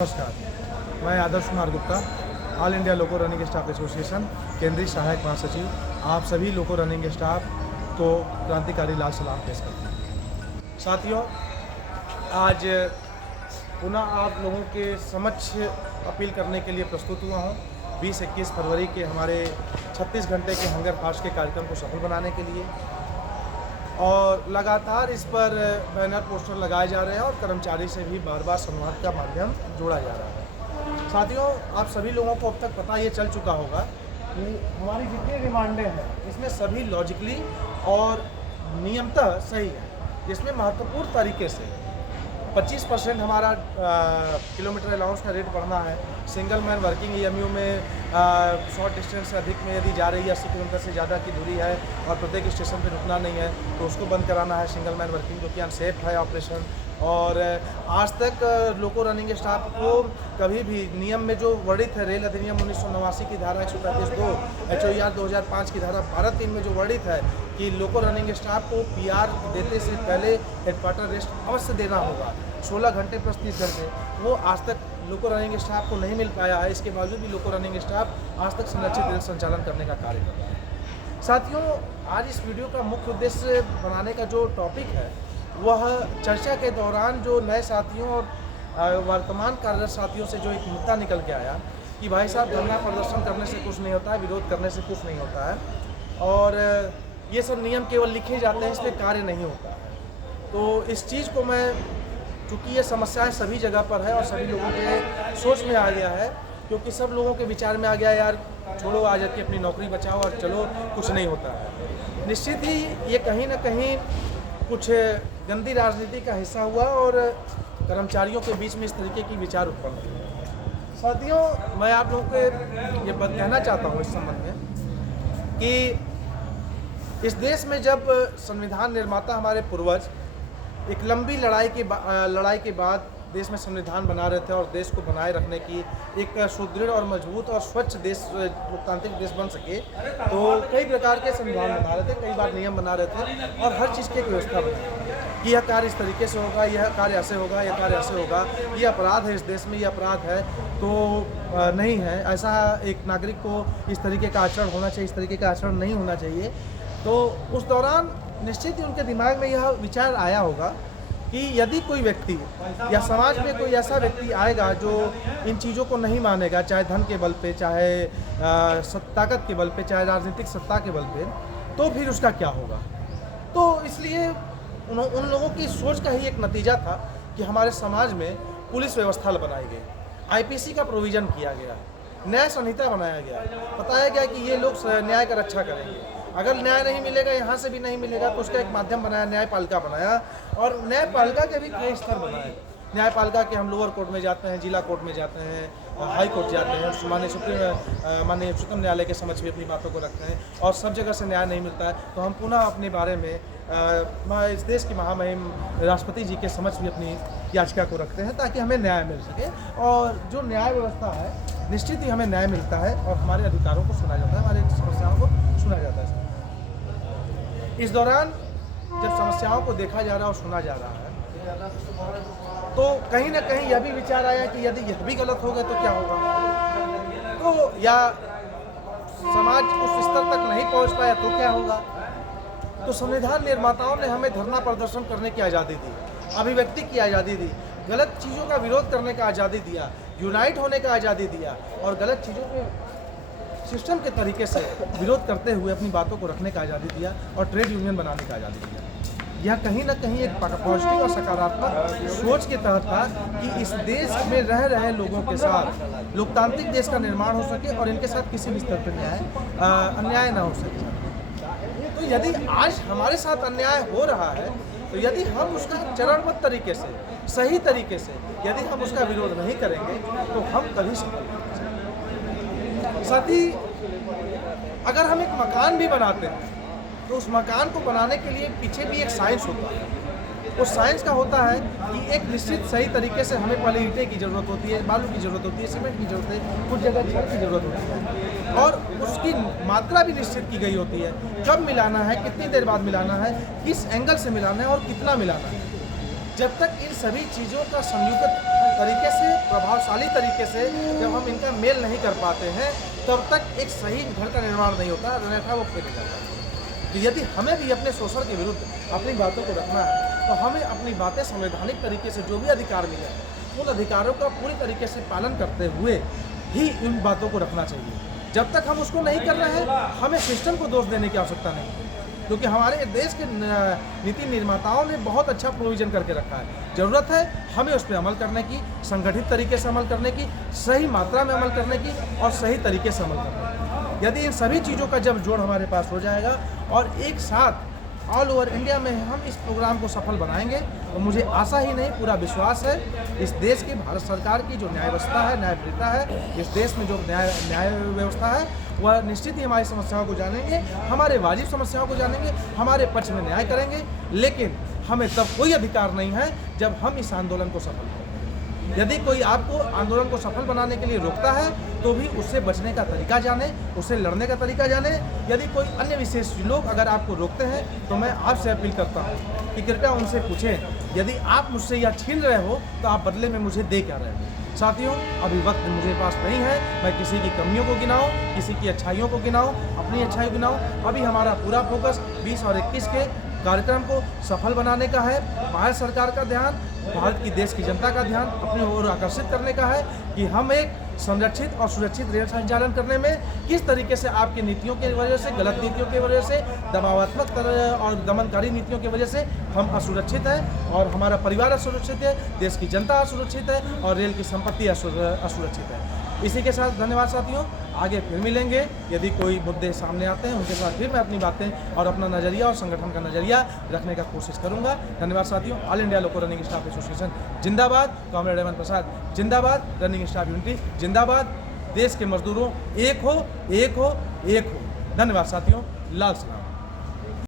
नमस्कार, मैं Adarsh Kumar Gupta, all India लोको running staff association केंद्रीय सहायक महासचिव, आप सभी लोको रनिंग स्टाफ को क्रांतिकारी लाल सलाम पेश करता हूँ। साथियों, आज पुनः आप लोगों के समक्ष अपील करने के लिए प्रस्तुत हुआ हूँ 20-21 फरवरी के हमारे 36 घंटे के हंगर फास्ट के कार्यक्रम को सफल बनाने के लिए, और लगातार इस पर बैनर पोस्टर लगाए जा रहे हैं और कर्मचारी से भी बार बार संवाद का माध्यम जोड़ा जा रहा है। साथियों, आप सभी लोगों को अब तक पता ये चल चुका होगा कि हमारी जितनी डिमांडें हैं इसमें सभी लॉजिकली और नियमतः सही है, जिसमें महत्वपूर्ण तरीके से 25% हमारा किलोमीटर अलाउंस का रेट बढ़ना है। सिंगल मैन वर्किंग EMU में शॉर्ट डिस्टेंस से अधिक में यदि जा रही है 80 किलोमीटर से ज़्यादा की दूरी है और प्रत्येक स्टेशन पे रुकना नहीं है तो उसको बंद कराना है, सिंगल मैन वर्किंग, जो कि अनसेफ है ऑपरेशन। और आज तक लोको रनिंग स्टाफ को कभी भी नियम में जो वर्णित है, रेल अधिनियम 1989 की धारा 135(2), HOER 2005 की धारा 12(3) में जो वर्णित है कि लोको रनिंग स्टाफ को PR देते से पहले हेडक्वार्टर रेस्ट अवश्य देना होगा 16 घंटे प्लस 30 घंटे, वो आज तक लोको रनिंग स्टाफ को नहीं मिल पाया है। इसके बावजूद भी लोको रनिंग स्टाफ आज तक संरक्षित रेल संचालन करने का कार्य कर रहा है। साथियों, आज इस वीडियो का मुख्य उद्देश्य बनाने का जो टॉपिक है वह चर्चा के दौरान जो नए साथियों और वर्तमान कार्यरत साथियों से जो एक मुद्दा निकल के आया कि भाई साहब, धरना प्रदर्शन करने से कुछ नहीं होता है, विरोध करने से कुछ नहीं होता है, और ये सब नियम केवल लिखे जाते हैं, इसलिए कार्य नहीं होता है। तो इस चीज़ को मैं, चूँकि ये समस्याएं सभी जगह पर है और सभी लोगों के सोच में आ गया है, क्योंकि सब लोगों के विचार में आ गया यार छोड़ो, आ जाके अपनी नौकरी बचाओ और चलो, कुछ नहीं होता है। निश्चित ही ये कहीं ना कहीं कुछ गंदी राजनीति का हिस्सा हुआ और कर्मचारियों के बीच में इस तरीके की विचार उत्पन्न हुए। साथियों, मैं आप लोगों को ये बात कहना चाहता हूँ इस संबंध में कि इस देश में जब संविधान निर्माता हमारे पूर्वज एक लंबी लड़ाई के बाद देश में संविधान बना रहे थे और देश को बनाए रखने की एक सुदृढ़ और मजबूत और स्वच्छ देश, लोकतांत्रिक देश बन सके, तो कई प्रकार के संविधान बना रहे थे, कई बार नियम बना रहे थे और हर चीज़ की एक व्यवस्था बनाई कि यह कार्य इस तरीके से होगा, यह कार्य ऐसे होगा, यह कार्य ऐसे होगा, ये अपराध है इस देश में, ये अपराध है तो नहीं है, ऐसा एक नागरिक को इस तरीके का आचरण होना चाहिए, इस तरीके का आचरण नहीं होना चाहिए। तो उस दौरान निश्चित ही उनके दिमाग में यह विचार आया होगा कि यदि कोई व्यक्ति या समाज में कोई ऐसा व्यक्ति आएगा जो इन चीज़ों को नहीं मानेगा, चाहे धन के बल पे, चाहे ताकत के बल पे, चाहे राजनीतिक सत्ता के बल पे, तो फिर उसका क्या होगा। तो इसलिए उन लोगों की सोच का ही एक नतीजा था कि हमारे समाज में पुलिस व्यवस्था बनाई गई, IPC का प्रोविज़न किया गया, न्याय संहिता बनाया गया, बताया गया कि ये लोग न्याय का रक्षा करेंगे। अगर न्याय नहीं मिलेगा, यहाँ से भी नहीं मिलेगा, तो उसका एक माध्यम बनाया, न्यायपालिका बनाया, और न्यायपालिका के भी कई स्तर बनाए। न्यायपालिका के हम लोअर कोर्ट में जाते हैं, जिला कोर्ट में जाते हैं, हाई कोर्ट जाते हैं, माननीय उच्चतम न्यायालय के समक्ष भी अपनी बातों को रखते हैं, और सब जगह से न्याय नहीं मिलता है तो हम पुनः अपने बारे में इस देश की महामहिम राष्ट्रपति जी के समक्ष भी अपनी याचिका को रखते हैं ताकि हमें न्याय मिल सके। और जो न्याय व्यवस्था है, निश्चित ही हमें न्याय मिलता है और हमारे अधिकारों को सुना जाता है, हमारी समस्याओं को सुना जाता है। इस दौरान जब समस्याओं को देखा जा रहा है और सुना जा रहा है तो कहीं ना कहीं यह भी विचार आया कि यदि यह भी गलत हो गया तो क्या होगा, तो या समाज उस स्तर तक नहीं पहुंच पाया तो क्या होगा। तो संविधान निर्माताओं ने हमें धरना प्रदर्शन करने की आज़ादी दी, अभिव्यक्ति की आज़ादी दी, गलत चीज़ों का विरोध करने का आज़ादी दिया, यूनाइट होने का आज़ादी दिया, और गलत चीज़ों के सिस्टम के तरीके से विरोध करते हुए अपनी बातों को रखने का आज़ादी दिया और ट्रेड यूनियन बनाने का आज़ादी दिया। यह कहीं ना कहीं एक पॉजिटिव और सकारात्मक सोच के तहत था कि इस देश में रह रहे लोगों के साथ लोकतांत्रिक देश का निर्माण हो सके और इनके साथ किसी भी स्तर पर अन्याय ना हो सके। तो यदि आज हमारे साथ अन्याय हो रहा है तो यदि हम उसका चरणबद्ध तरीके से, सही तरीके से यदि हम उसका विरोध नहीं करेंगे तो हम कभी सफल नहीं हो सकते। साथ ही अगर हम एक मकान भी बनाते हैं तो उस मकान को बनाने के लिए पीछे भी एक साइंस होता है। उस साइंस का होता है कि एक निश्चित सही तरीके से हमें पहले ईंटें की ज़रूरत होती है, बालू की ज़रूरत होती है, सीमेंट की ज़रूरत है, कुछ जगह छड़ की ज़रूरत होती है, और उसकी मात्रा भी निश्चित की गई होती है, कब मिलाना है, कितनी देर बाद मिलाना है, किस एंगल से मिलाना है और कितना मिलाना है। जब तक इन सभी चीज़ों का संयुक्त तरीके से, प्रभावशाली तरीके से जब हम इनका मेल नहीं कर पाते हैं, तब तक एक सही घर का निर्माण नहीं होता, अन्यथा वो फेंके जाता है। तो यदि हमें भी अपने शोषण के विरुद्ध अपनी बातों को रखना है, तो हमें अपनी बातें संवैधानिक तरीके से जो भी अधिकार मिले उन अधिकारों का पूरी तरीके से पालन करते हुए ही इन बातों को रखना चाहिए। जब तक हम उसको नहीं कर रहे हैं, हमें सिस्टम को दोष देने की आवश्यकता नहीं है, क्योंकि हमारे देश के नीति निर्माताओं ने बहुत अच्छा प्रोविज़न करके रखा है। ज़रूरत है हमें उस पर अमल करने की, संगठित तरीके से अमल करने की, सही मात्रा में अमल करने की और सही तरीके से अमल करने की। यदि इन सभी चीज़ों का जब जोड़ हमारे पास हो जाएगा और एक साथ ऑल ओवर इंडिया में हम इस प्रोग्राम को सफल बनाएंगे, तो मुझे आशा ही नहीं पूरा विश्वास है इस देश की भारत सरकार की जो न्याय व्यवस्था है, न्यायप्रियता है, इस देश में जो न्याय व्यवस्था है वह निश्चित ही हमारी समस्याओं को जानेंगे, हमारे वाजिब समस्याओं को जानेंगे, हमारे पक्ष में न्याय करेंगे। लेकिन हमें तब कोई अधिकार नहीं है जब हम इस आंदोलन को सफल करें। यदि कोई आपको आंदोलन को सफल बनाने के लिए रोकता है, तो भी उससे बचने का तरीका जाने, उससे लड़ने का तरीका जाने। यदि कोई अन्य विशेष लोग अगर आपको रोकते हैं, तो मैं आपसे अपील करता हूँ कि कृपया उनसे पूछें, यदि आप मुझसे यह छीन रहे हो तो आप बदले में मुझे दे क्या रहे हो। साथियों, अभी वक्त मुझे पास नहीं है मैं किसी की कमियों को गिनाऊं, किसी की अच्छाइयों को गिनाऊं, अपनी अच्छाई गिनाऊं। अभी हमारा पूरा फोकस 20 और 21 के कार्यक्रम को सफल बनाने का है। भारत सरकार का ध्यान, भारत की देश की जनता का ध्यान अपनी ओर आकर्षित करने का है कि हम एक संरक्षित और सुरक्षित रेल संचालन करने में किस तरीके से आपकी नीतियों की वजह से, गलत नीतियों की वजह से, दबावात्मक और दमनकारी नीतियों की वजह से हम असुरक्षित हैं और हमारा परिवार असुरक्षित है, देश की जनता असुरक्षित है और रेल की संपत्ति असुरक्षित है। इसी के साथ धन्यवाद साथियों, आगे फिर मिलेंगे। यदि कोई मुद्दे सामने आते हैं उनके साथ फिर मैं अपनी बातें और अपना नज़रिया और संगठन का नज़रिया रखने का कोशिश करूंगा। धन्यवाद साथियों। ऑल इंडिया लोको रनिंग स्टाफ एसोसिएशन जिंदाबाद, कॉमरेड हेमंत प्रसाद जिंदाबाद, रनिंग स्टाफ यूनिटी जिंदाबाद। देश के मजदूरों एक हो, एक हो, एक हो। धन्यवाद साथियों, लाल सलाम।